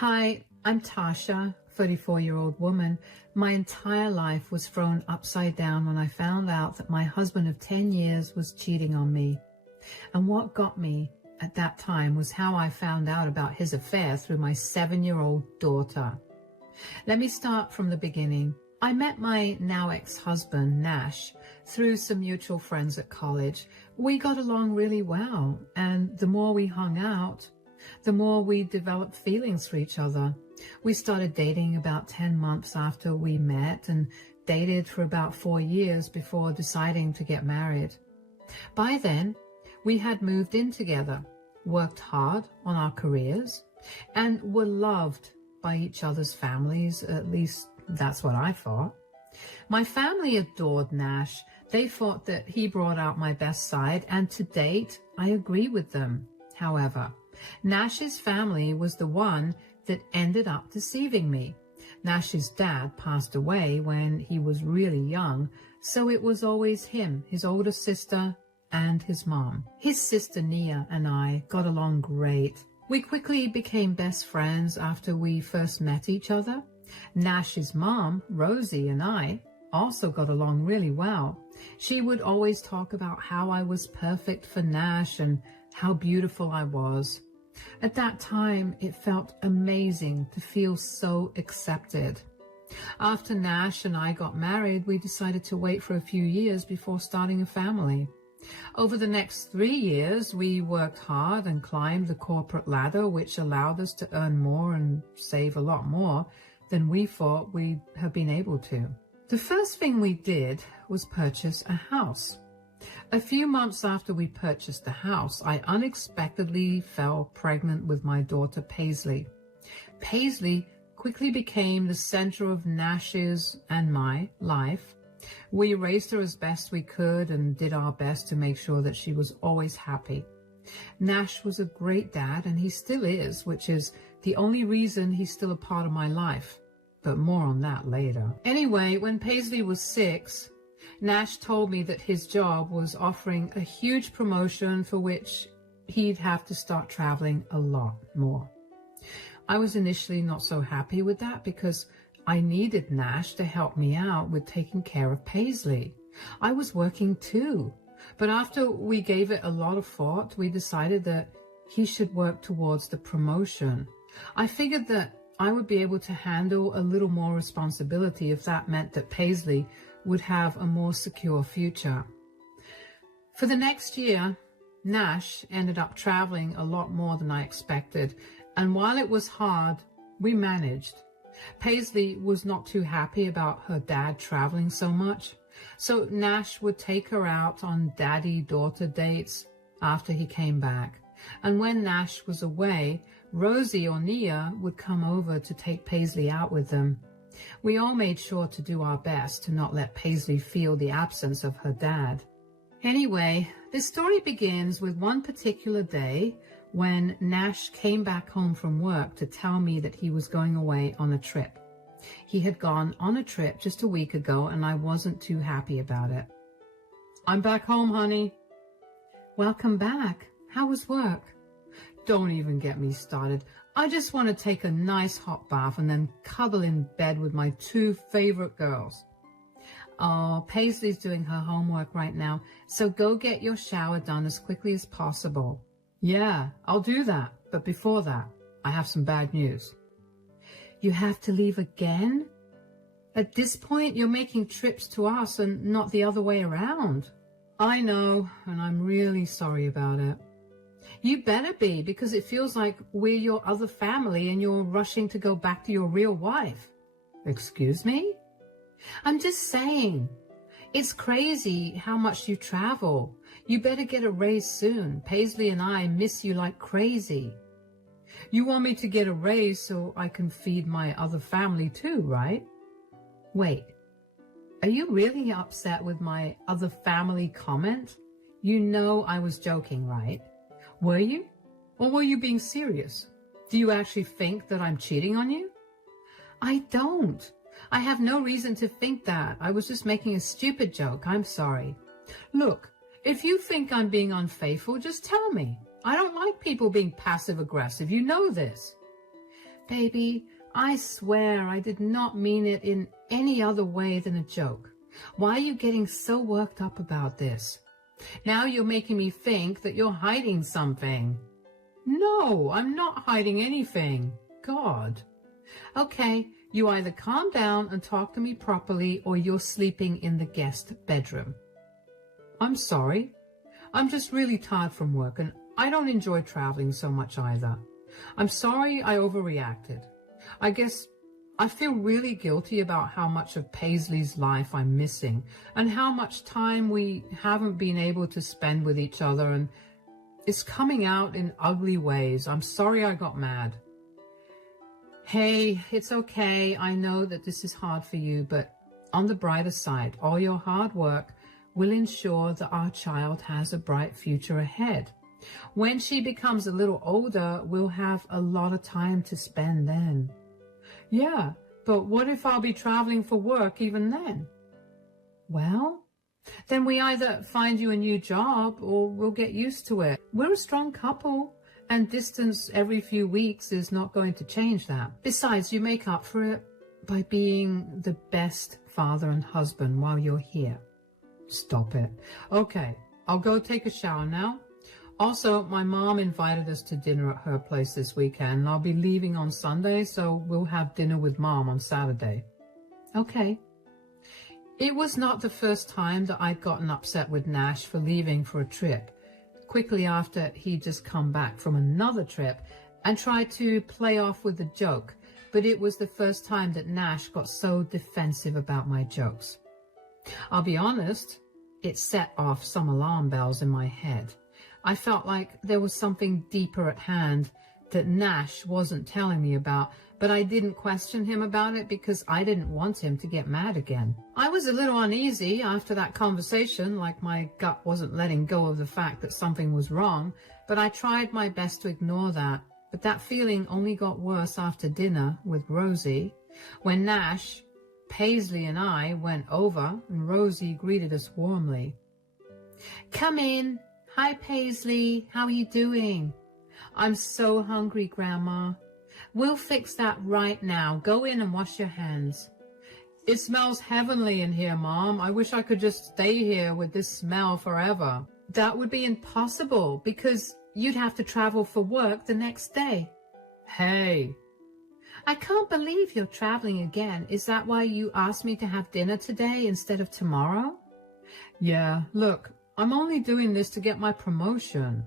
Hi, I'm Tasha, 34-year-old woman. My entire life was thrown upside down when I found out that my husband of 10 years was cheating on me. And what got me at that time was how I found out about his affair through my 7-year-old daughter. Let me start from the beginning. I met my now ex-husband, Nash, through some mutual friends at college. We got along really well, and the more we hung out, the more we developed feelings for each other. We started dating about 10 months after we met and dated for about 4 years before deciding to get married. By then, we had moved in together, worked hard on our careers, and were loved by each other's families. At least that's what I thought. My family adored Nash. They thought that he brought out my best side, and to date, I agree with them. However, Nash's family was the one that ended up deceiving me. Nash's dad passed away when he was really young, so it was always him, his older sister, and his mom. His sister Nia and I got along great. We quickly became best friends after we first met each other. Nash's mom, Rosie, and I also got along really well. She would always talk about how I was perfect for Nash and how beautiful I was. At that time, it felt amazing to feel so accepted. After Nash and I got married, we decided to wait for a few years before starting a family. Over the next 3 years, we worked hard and climbed the corporate ladder, which allowed us to earn more and save a lot more than we thought we'd have been able to. The first thing we did was purchase a house. A few months after we purchased the house, I unexpectedly fell pregnant with my daughter Paisley. Paisley quickly became the center of Nash's and my life. We raised her as best we could and did our best to make sure that she was always happy. Nash was a great dad, and he still is, which is the only reason he's still a part of my life. But more on that later. Anyway, when Paisley was 6, Nash told me that his job was offering a huge promotion for which he'd have to start traveling a lot more. I was initially not so happy with that because I needed Nash to help me out with taking care of Paisley. I was working too, but after we gave it a lot of thought, we decided that he should work towards the promotion. I figured that I would be able to handle a little more responsibility if that meant that Paisley would have a more secure future. For the next year, Nash ended up traveling a lot more than I expected, and while it was hard, we managed. Paisley was not too happy about her dad traveling so much, so Nash would take her out on daddy-daughter dates after he came back. And when Nash was away, Rosie or Nia would come over to take Paisley out with them. We all made sure to do our best to not let Paisley feel the absence of her dad. Anyway, this story begins with one particular day when Nash came back home from work to tell me that he was going away on a trip. He had gone on a trip just a week ago, and I wasn't too happy about it. "I'm back home, honey." "Welcome back. How was work?" "Don't even get me started. I just want to take a nice hot bath and then cuddle in bed with my 2 favorite girls." "Oh, Paisley's doing her homework right now, so go get your shower done as quickly as possible." "Yeah, I'll do that, but before that, I have some bad news." "You have to leave again? At this point, you're making trips to us and not the other way around." "I know, and I'm really sorry about it." "You better be, because it feels like we're your other family and you're rushing to go back to your real wife." "Excuse me?" "I'm just saying. It's crazy how much you travel. You better get a raise soon. Paisley and I miss you like crazy." "You want me to get a raise so I can feed my other family too, right?" "Wait, are you really upset with my other family comment? You know I was joking, right? Were you? Or were you being serious? Do you actually think that I'm cheating on you?" "I don't. I have no reason to think that. I was just making a stupid joke. I'm sorry." "Look, if you think I'm being unfaithful, just tell me. I don't like people being passive-aggressive. You know this." Baby, I swear I did not mean it in any other way than a joke. Why are you getting so worked up about this? Now you're making me think that you're hiding something. No, I'm not hiding anything. God. Okay, you either calm down and talk to me properly or you're sleeping in the guest bedroom. I'm sorry. I'm just really tired from work and I don't enjoy traveling so much either. I'm sorry I overreacted. I guess I feel really guilty about how much of Paisley's life I'm missing and how much time we haven't been able to spend with each other, and it's coming out in ugly ways. I'm sorry I got mad. Hey, it's okay. I know that this is hard for you, but on the brighter side, all your hard work will ensure that our child has a bright future ahead. When she becomes a little older, we'll have a lot of time to spend then. Yeah, but what if I'll be traveling for work even then? Well, then we either find you a new job or we'll get used to it. We're a strong couple, and distance every few weeks is not going to change that. Besides, you make up for it by being the best father and husband while you're here. Stop it. Okay, I'll go take a shower now. Also, my mom invited us to dinner at her place this weekend, and I'll be leaving on Sunday, so we'll have dinner with Mom on Saturday. Okay. It was not the first time that I'd gotten upset with Nash for leaving for a trip, quickly after he'd just come back from another trip, and tried to play off with the joke, but it was the first time that Nash got so defensive about my jokes. I'll be honest, it set off some alarm bells in my head. I felt like there was something deeper at hand that Nash wasn't telling me about, but I didn't question him about it because I didn't want him to get mad again. I was a little uneasy after that conversation, like my gut wasn't letting go of the fact that something was wrong, but I tried my best to ignore that. But that feeling only got worse after dinner with Rosie, when Nash, Paisley and I went over and Rosie greeted us warmly. Come in. Hi, Paisley. How are you doing? I'm so hungry, Grandma. We'll fix that right now. Go in and wash your hands. It smells heavenly in here, Mom. I wish I could just stay here with this smell forever. That would be impossible because you'd have to travel for work the next day. Hey. I can't believe you're traveling again. Is that why you asked me to have dinner today instead of tomorrow? Yeah, look. I'm only doing this to get my promotion.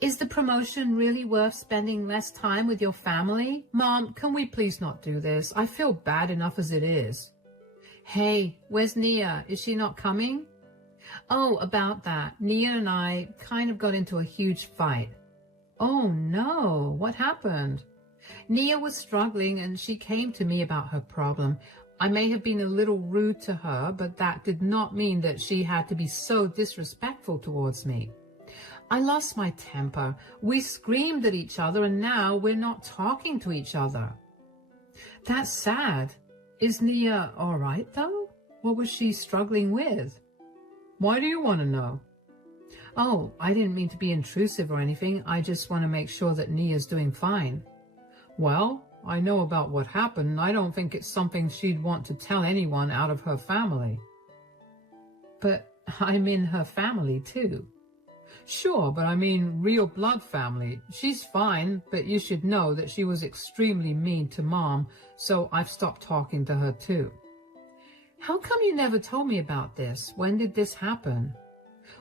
Is the promotion really worth spending less time with your family? Mom, can we please not do this? I feel bad enough as it is. Hey, where's Nia? Is she not coming? Oh, about that. Nia and I kind of got into a huge fight. Oh no, what happened? Nia was struggling and she came to me about her problem. I may have been a little rude to her, but that did not mean that she had to be so disrespectful towards me. I lost my temper. We screamed at each other, and now we're not talking to each other. That's sad. Is Nia all right, though? What was she struggling with? Why do you want to know? Oh, I didn't mean to be intrusive or anything. I just want to make sure that Nia's doing fine. Well, I know about what happened. I don't think it's something she'd want to tell anyone out of her family. But I'm in her family, too. Sure, but I mean real blood family. She's fine, but you should know that she was extremely mean to Mom, so I've stopped talking to her, too. How come you never told me about this? When did this happen?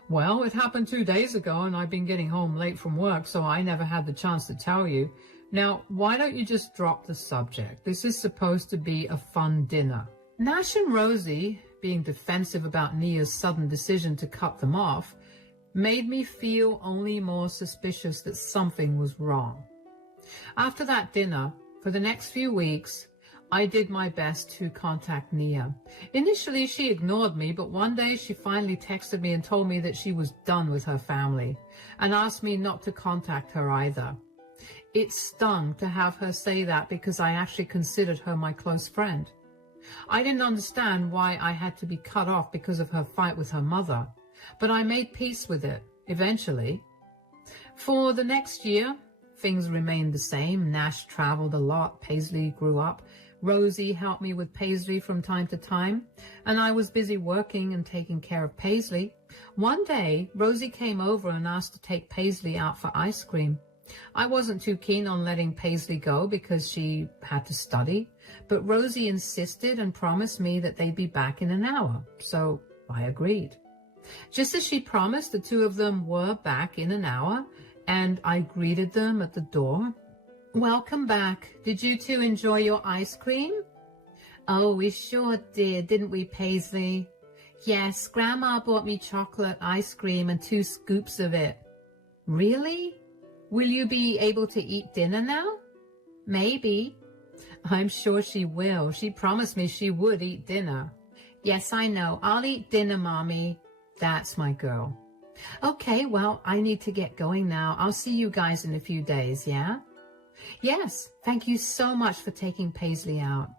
Well, it happened 2 days ago, and I've been getting home late from work, so I never had the chance to tell you. Now, why don't you just drop the subject? This is supposed to be a fun dinner. Nash and Rosie, being defensive about Nia's sudden decision to cut them off, made me feel only more suspicious that something was wrong. After that dinner, for the next few weeks, I did my best to contact Nia. Initially, she ignored me, but one day she finally texted me and told me that she was done with her family, and asked me not to contact her either. It stung to have her say that because I actually considered her my close friend. I didn't understand why I had to be cut off because of her fight with her mother, but I made peace with it, eventually. For the next year, things remained the same. Nash traveled a lot. Paisley grew up. Rosie helped me with Paisley from time to time, and I was busy working and taking care of Paisley. One day, Rosie came over and asked to take Paisley out for ice cream. I wasn't too keen on letting Paisley go because she had to study, but Rosie insisted and promised me that they'd be back in an hour, so I agreed. Just as she promised, the two of them were back in an hour, and I greeted them at the door. "Welcome back. Did you two enjoy your ice cream?" "Oh, we sure did, didn't we, Paisley?" "Yes, Grandma bought me chocolate ice cream and 2 scoops of it." "Really? Will you be able to eat dinner now?" "Maybe." "I'm sure she will. She promised me she would eat dinner." "Yes, I know. I'll eat dinner, Mommy." That's my girl. "Okay, well, I need to get going now. I'll see you guys in a few days, yeah?" "Yes, thank you so much for taking Paisley out.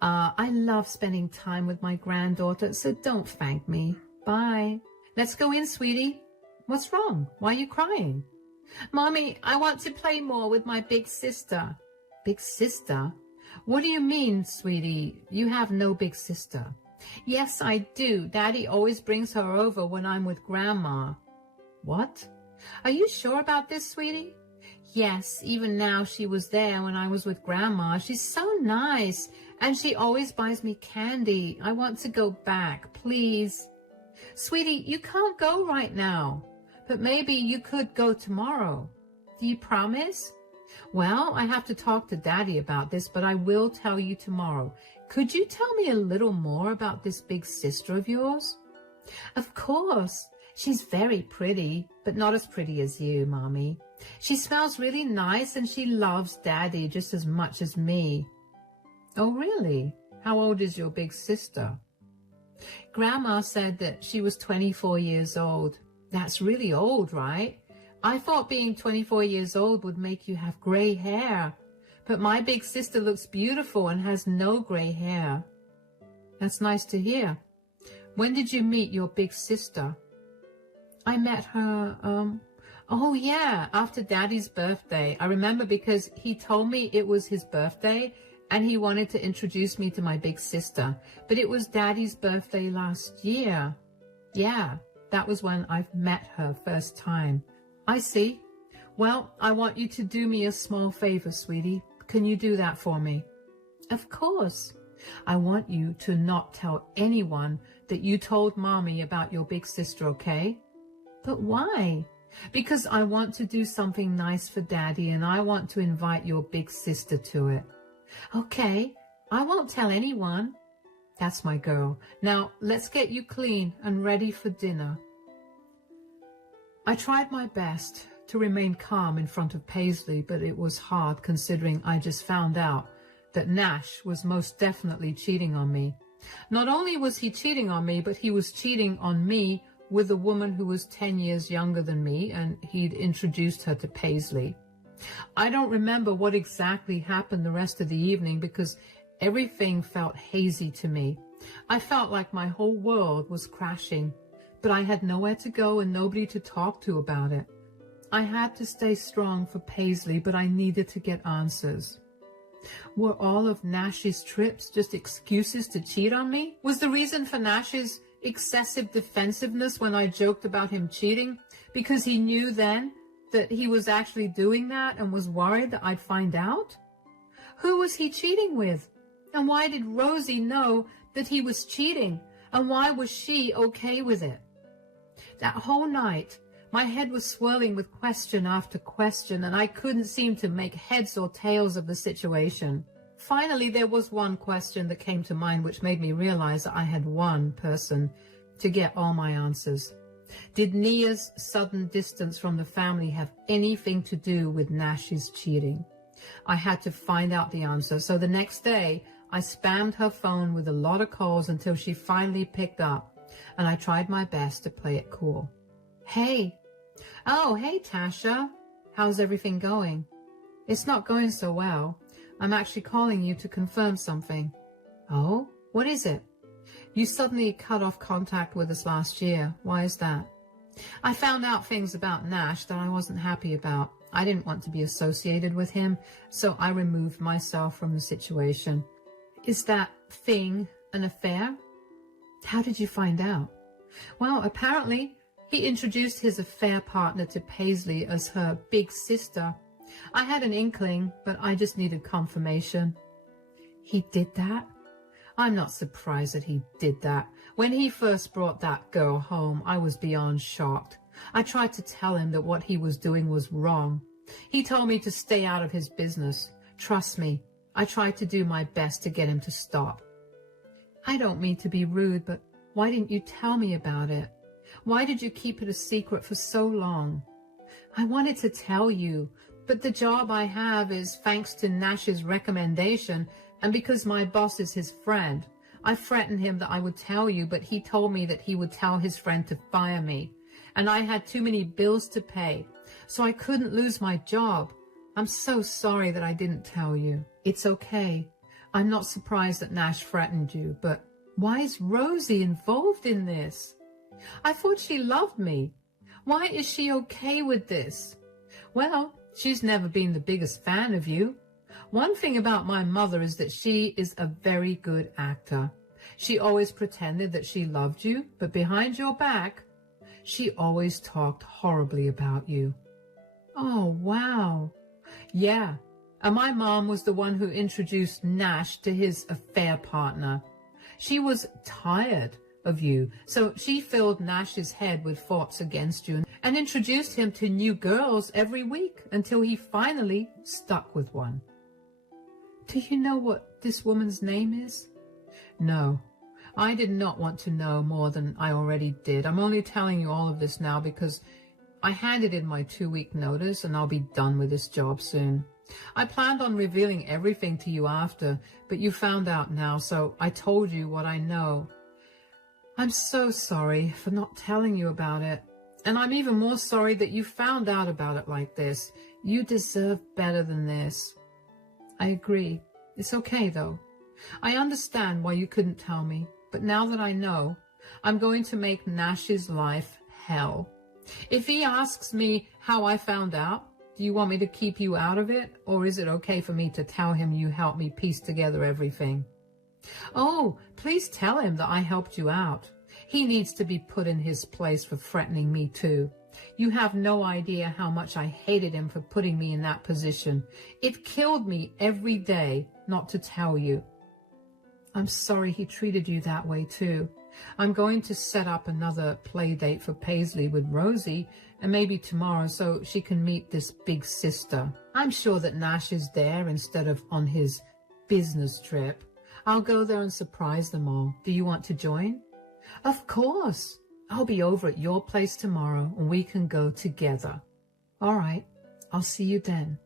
I love spending time with my granddaughter, so don't thank me. Bye." "Let's go in, sweetie." "What's wrong? Why are you crying?" "Mommy, I want to play more with my big sister." "Big sister? What do you mean, sweetie? You have no big sister." "Yes, I do. Daddy always brings her over when I'm with Grandma." "What? Are you sure about this, sweetie?" "Yes, even now she was there when I was with Grandma. She's so nice, and she always buys me candy. I want to go back, please." "Sweetie, you can't go right now, but maybe you could go tomorrow. Do you promise?" "Well, I have to talk to Daddy about this, but I will tell you tomorrow. Could you tell me a little more about this big sister of yours?" "Of course. She's very pretty, but not as pretty as you, Mommy. She smells really nice, and she loves Daddy just as much as me." "Oh, really? How old is your big sister?" "Grandma said that she was 24 years old. That's really old, right? I thought being 24 years old would make you have gray hair, but my big sister looks beautiful and has no gray hair." "That's nice to hear. When did you meet your big sister?" "I met her, oh yeah, after Daddy's birthday. I remember because he told me it was his birthday and he wanted to introduce me to my big sister, but it was Daddy's birthday last year. Yeah, that was when I met her first time." "I see. Well, I want you to do me a small favor, sweetie. Can you do that for me?" "Of course. I want you to not tell anyone that you told Mommy about your big sister, okay?" "But why?" "Because I want to do something nice for Daddy, and I want to invite your big sister to it." "Okay, I won't tell anyone." That's my girl. Now, let's get you clean and ready for dinner. I tried my best to remain calm in front of Paisley, but it was hard considering I just found out that Nash was most definitely cheating on me. Not only was he cheating on me, but he was cheating on me with a woman who was 10 years younger than me, and he'd introduced her to Paisley. I don't remember what exactly happened the rest of the evening because everything felt hazy to me. I felt like my whole world was crashing, but I had nowhere to go and nobody to talk to about it. I had to stay strong for Paisley, but I needed to get answers. Were all of Nash's trips just excuses to cheat on me? Was the reason for Nash's excessive defensiveness when I joked about him cheating because he knew then that he was actually doing that and was worried that I'd find out? Who was he cheating with? And why did Rosie know that he was cheating? And why was she okay with it? That whole night, my head was swirling with question after question, and I couldn't seem to make heads or tails of the situation. Finally, there was one question that came to mind which made me realize that I had one person to get all my answers. Did Nia's sudden distance from the family have anything to do with Nash's cheating? I had to find out the answer, so the next day I spammed her phone with a lot of calls until she finally picked up, and I tried my best to play it cool. Hey. Oh, hey, Tasha. How's everything going? It's not going so well. I'm actually calling you to confirm something. Oh, what is it? You suddenly cut off contact with us last year. Why is that? I found out things about Nash that I wasn't happy about. I didn't want to be associated with him, so I removed myself from the situation. Is that thing an affair? How did you find out? Well, apparently he introduced his affair partner to Paisley as her big sister. I had an inkling, but I just needed confirmation. He did that? I'm not surprised that he did that. When he first brought that girl home, I was beyond shocked. I tried to tell him that what he was doing was wrong. He told me to stay out of his business. Trust me, I tried to do my best to get him to stop. I don't mean to be rude, but why didn't you tell me about it? Why did you keep it a secret for so long? I wanted to tell you, but the job I have is thanks to Nash's recommendation, and because my boss is his friend. I threatened him that I would tell you, but he told me that he would tell his friend to fire me. And I had too many bills to pay, so I couldn't lose my job. I'm so sorry that I didn't tell you. It's okay. I'm not surprised that Nash threatened you, but why is Rosie involved in this? I thought she loved me. Why is she okay with this? Well, she's never been the biggest fan of you. One thing about my mother is that she is a very good actor. She always pretended that she loved you, but behind your back, she always talked horribly about you. Oh, wow. Yeah, and my mom was the one who introduced Nash to his affair partner. She was tired of you, so she filled Nash's head with thoughts against you and introduced him to new girls every week until he finally stuck with one. Do you know what this woman's name is? No, I did not want to know more than I already did. I'm only telling you all of this now because I handed in my 2-week notice and I'll be done with this job soon. I planned on revealing everything to you after, but you found out now, so I told you what I know. I'm so sorry for not telling you about it, and I'm even more sorry that you found out about it like this. You deserve better than this. I agree. It's okay, though. I understand why you couldn't tell me, but now that I know, I'm going to make Nash's life hell. If he asks me how I found out, do you want me to keep you out of it, or is it okay for me to tell him you helped me piece together everything? Oh, please tell him that I helped you out. He needs to be put in his place for threatening me too. You have no idea how much I hated him for putting me in that position. It killed me every day not to tell you. I'm sorry he treated you that way too. I'm going to set up another play date for Paisley with Rosie, and maybe tomorrow so she can meet this big sister. I'm sure that Nash is there instead of on his business trip. I'll go there and surprise them all. Do you want to join? Of course. I'll be over at your place tomorrow and we can go together. All right, I'll see you then.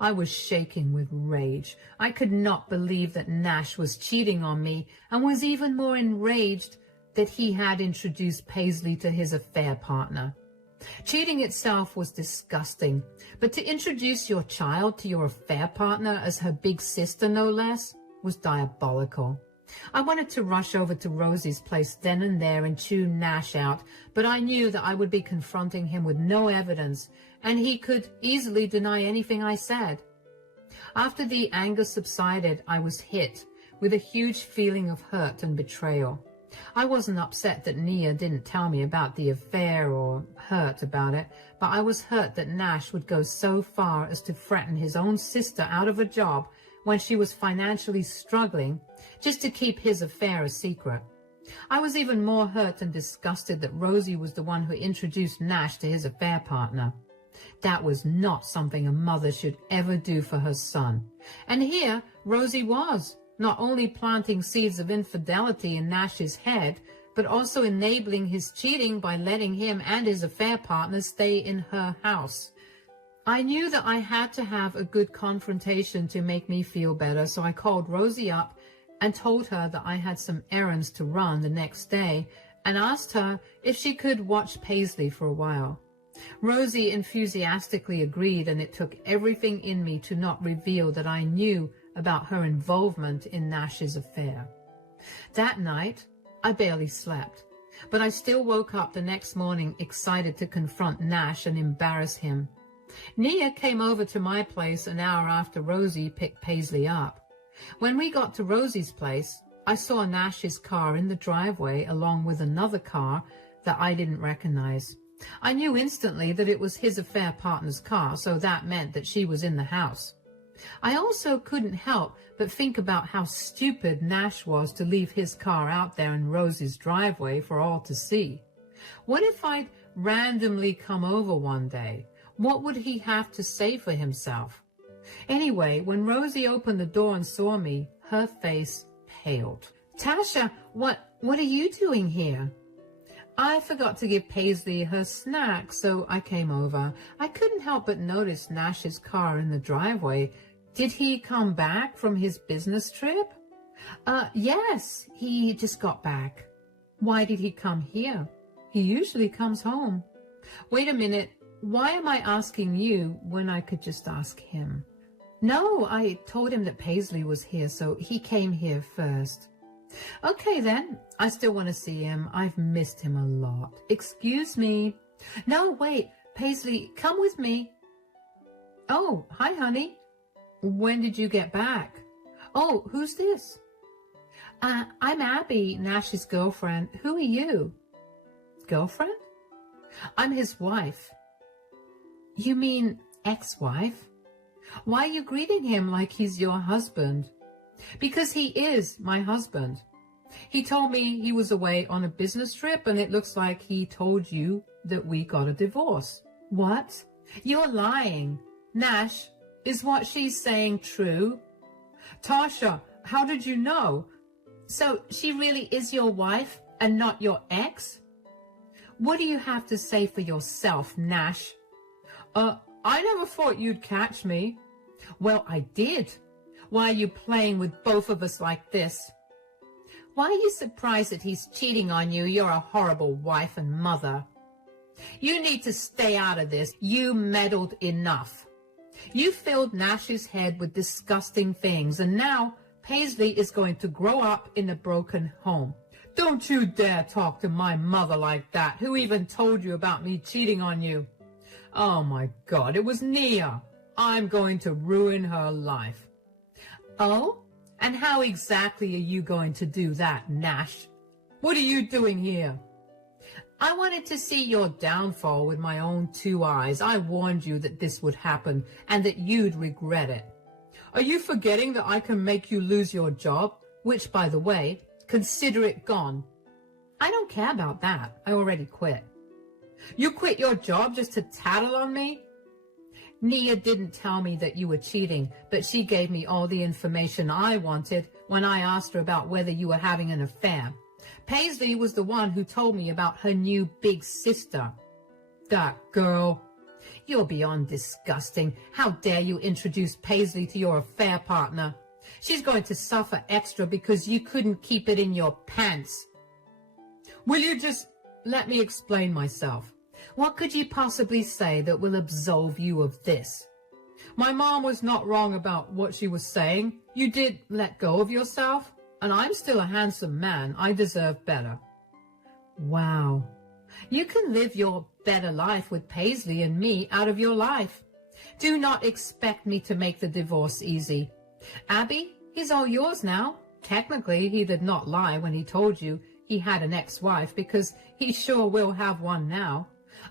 I was shaking with rage. I could not believe that Nash was cheating on me and was even more enraged that he had introduced Paisley to his affair partner. Cheating itself was disgusting, but to introduce your child to your affair partner as her big sister, no less, was diabolical. I wanted to rush over to Rosie's place then and there and chew Nash out, but I knew that I would be confronting him with no evidence, and he could easily deny anything I said. After the anger subsided, I was hit with a huge feeling of hurt and betrayal. I wasn't upset that Nia didn't tell me about the affair or hurt about it, but I was hurt that Nash would go so far as to threaten his own sister out of a job when she was financially struggling just to keep his affair a secret. I was even more hurt and disgusted that Rosie was the one who introduced Nash to his affair partner. That was not something a mother should ever do for her son. And here Rosie was, not only planting seeds of infidelity in Nash's head, but also enabling his cheating by letting him and his affair partner stay in her house. I knew that I had to have a good confrontation to make me feel better, so I called Rosie up and told her that I had some errands to run the next day and asked her if she could watch Paisley for a while. Rosie enthusiastically agreed, and it took everything in me to not reveal that I knew about her involvement in Nash's affair. That night, I barely slept, but I still woke up the next morning excited to confront Nash and embarrass him. Nia came over to my place an hour after Rosie picked Paisley up. When we got to Rosie's place, I saw Nash's car in the driveway along with another car that I didn't recognize. I knew instantly that it was his affair partner's car, so that meant that she was in the house. I also couldn't help but think about how stupid Nash was to leave his car out there in Rosie's driveway for all to see. What if I'd randomly come over one day? What would he have to say for himself? Anyway, when Rosie opened the door and saw me, her face paled. Tasha, what are you doing here? I forgot to give Paisley her snack, so I came over. I couldn't help but notice Nash's car in the driveway. Did he come back from his business trip? Yes, he just got back. Why did he come here? He usually comes home. Wait a minute. Why am I asking you when I could just ask him? No, I told him that Paisley was here, so he came here first. Okay then, I still want to see him. I've missed him a lot. Excuse me. No, wait, Paisley, come with me. Oh, hi, honey. When did you get back? Oh, who's this? I'm Abby, Nash's girlfriend. Who are you? Girlfriend? I'm his wife. You mean ex-wife? Why are you greeting him like he's your husband? Because he is my husband. He told me he was away on a business trip, and it looks like he told you that we got a divorce. What? You're lying. Nash, is what she's saying true? Tasha, how did you know? So she really is your wife and not your ex? What do you have to say for yourself, Nash? I never thought you'd catch me. Well, I did. Why are you playing with both of us like this? Why are you surprised that he's cheating on you? You're a horrible wife and mother. You need to stay out of this. You meddled enough. You filled Nash's head with disgusting things, and now Paisley is going to grow up in a broken home. Don't you dare talk to my mother like that. Who even told you about me cheating on you? Oh my God, it was Nia. I'm going to ruin her life. Oh? And how exactly are you going to do that, Nash? What are you doing here? I wanted to see your downfall with my own 2 eyes. I warned you that this would happen and that you'd regret it. Are you forgetting that I can make you lose your job? Which, by the way, consider it gone. I don't care about that. I already quit. You quit your job just to tattle on me? Nia didn't tell me that you were cheating, but she gave me all the information I wanted when I asked her about whether you were having an affair. Paisley was the one who told me about her new big sister. That girl. You're beyond disgusting. How dare you introduce Paisley to your affair partner? She's going to suffer extra because you couldn't keep it in your pants. Will you just let me explain myself? What could you possibly say that will absolve you of this? My mom was not wrong about what she was saying. You did let go of yourself, and I'm still a handsome man. I deserve better. Wow. You can live your better life with Paisley and me out of your life. Do not expect me to make the divorce easy. Abby, he's all yours now. Technically, he did not lie when he told you he had an ex-wife, because he sure will have one now.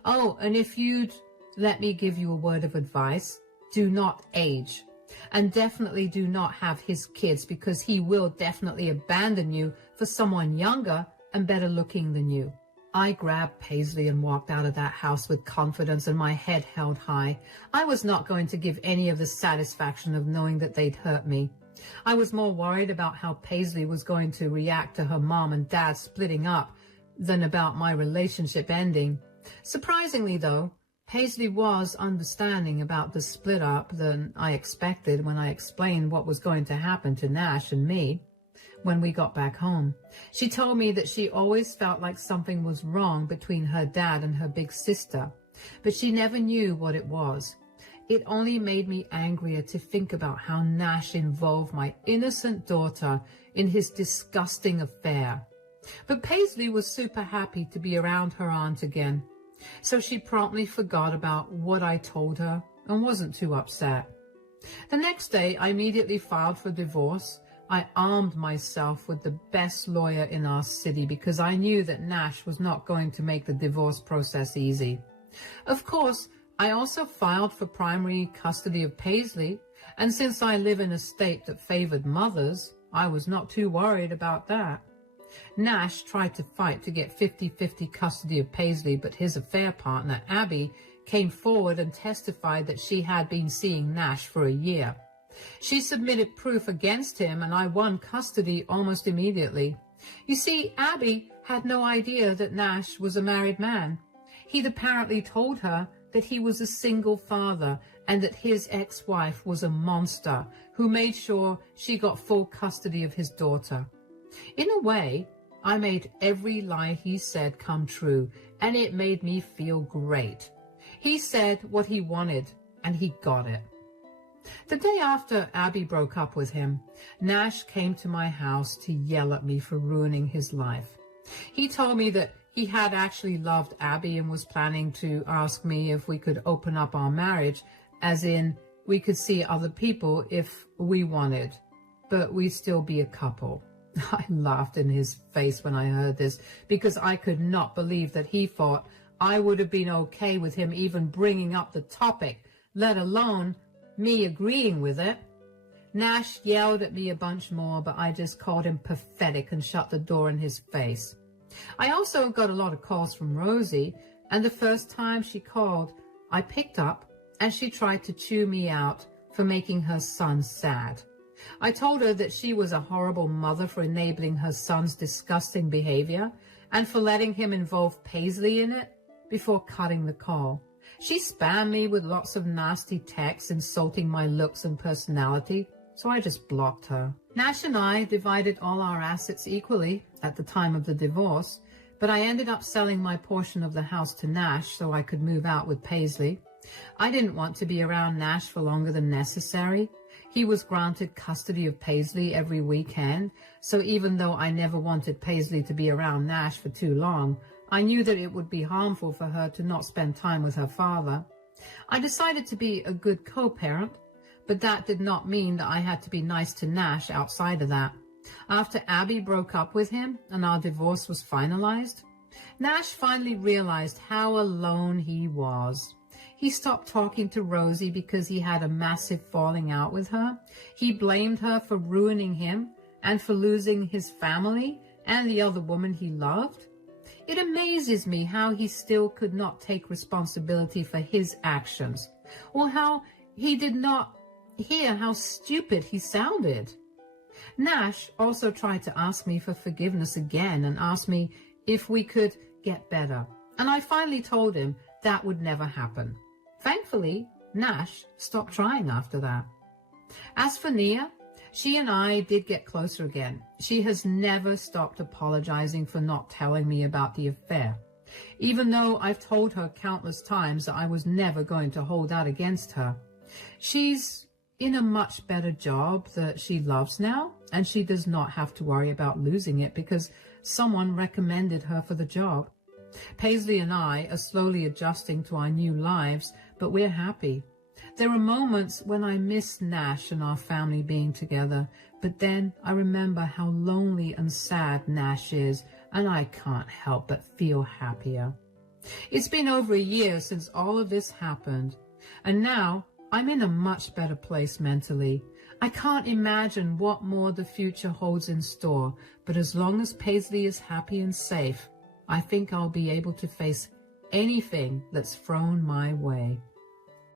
Oh, and if you'd let me give you a word of advice, do not age. And definitely do not have his kids, because he will definitely abandon you for someone younger and better looking than you. I grabbed Paisley and walked out of that house with confidence and my head held high. I was not going to give any of the satisfaction of knowing that they'd hurt me. I was more worried about how Paisley was going to react to her mom and dad splitting up than about my relationship ending. Surprisingly, though, Paisley was understanding about the split up than I expected when I explained what was going to happen to Nash and me when we got back home. She told me that she always felt like something was wrong between her dad and her big sister, but she never knew what it was. It only made me angrier to think about how Nash involved my innocent daughter in his disgusting affair. But Paisley was super happy to be around her aunt again, so she promptly forgot about what I told her and wasn't too upset. The next day, I immediately filed for divorce. I armed myself with the best lawyer in our city because I knew that Nash was not going to make the divorce process easy. Of course, I also filed for primary custody of Paisley, and since I live in a state that favored mothers, I was not too worried about that. Nash tried to fight to get 50-50 custody of Paisley, but his affair partner, Abby, came forward and testified that she had been seeing Nash for a year. She submitted proof against him, and I won custody almost immediately. You see, Abby had no idea that Nash was a married man. He'd apparently told her that he was a single father and that his ex-wife was a monster who made sure she got full custody of his daughter. In a way, I made every lie he said come true, and it made me feel great. He said what he wanted, and he got it. The day after Abby broke up with him, Nash came to my house to yell at me for ruining his life. He told me that he had actually loved Abby and was planning to ask me if we could open up our marriage, as in we could see other people if we wanted, but we'd still be a couple. I laughed in his face when I heard this because I could not believe that he thought I would have been okay with him even bringing up the topic, let alone me agreeing with it. Nash yelled at me a bunch more, but I just called him pathetic and shut the door in his face. I also got a lot of calls from Rosie, and the first time she called, I picked up and she tried to chew me out for making her son sad. I told her that she was a horrible mother for enabling her son's disgusting behavior and for letting him involve Paisley in it before cutting the call. She spammed me with lots of nasty texts insulting my looks and personality, so I just blocked her. Nash and I divided all our assets equally at the time of the divorce, but I ended up selling my portion of the house to Nash so I could move out with Paisley. I didn't want to be around Nash for longer than necessary. He was granted custody of Paisley every weekend, so even though I never wanted Paisley to be around Nash for too long, I knew that it would be harmful for her to not spend time with her father. I decided to be a good co-parent, but that did not mean that I had to be nice to Nash outside of that. After Abby broke up with him and our divorce was finalized, Nash finally realized how alone he was. He stopped talking to Rosie because he had a massive falling out with her. He blamed her for ruining him and for losing his family and the other woman he loved. It amazes me how he still could not take responsibility for his actions, or how he did not hear how stupid he sounded. Nash also tried to ask me for forgiveness again and asked me if we could get better, and I finally told him that would never happen. Thankfully, Nash stopped trying after that. As for Nia, she and I did get closer again. She has never stopped apologizing for not telling me about the affair, even though I've told her countless times that I was never going to hold that against her. She's in a much better job that she loves now, and she does not have to worry about losing it because someone recommended her for the job. Paisley and I are slowly adjusting to our new lives, but we're happy. There are moments when I miss Nash and our family being together, but then I remember how lonely and sad Nash is, and I can't help but feel happier. It's been over a year since all of this happened, and now I'm in a much better place mentally. I can't imagine what more the future holds in store, but as long as Paisley is happy and safe, I think I'll be able to face anything that's thrown my way.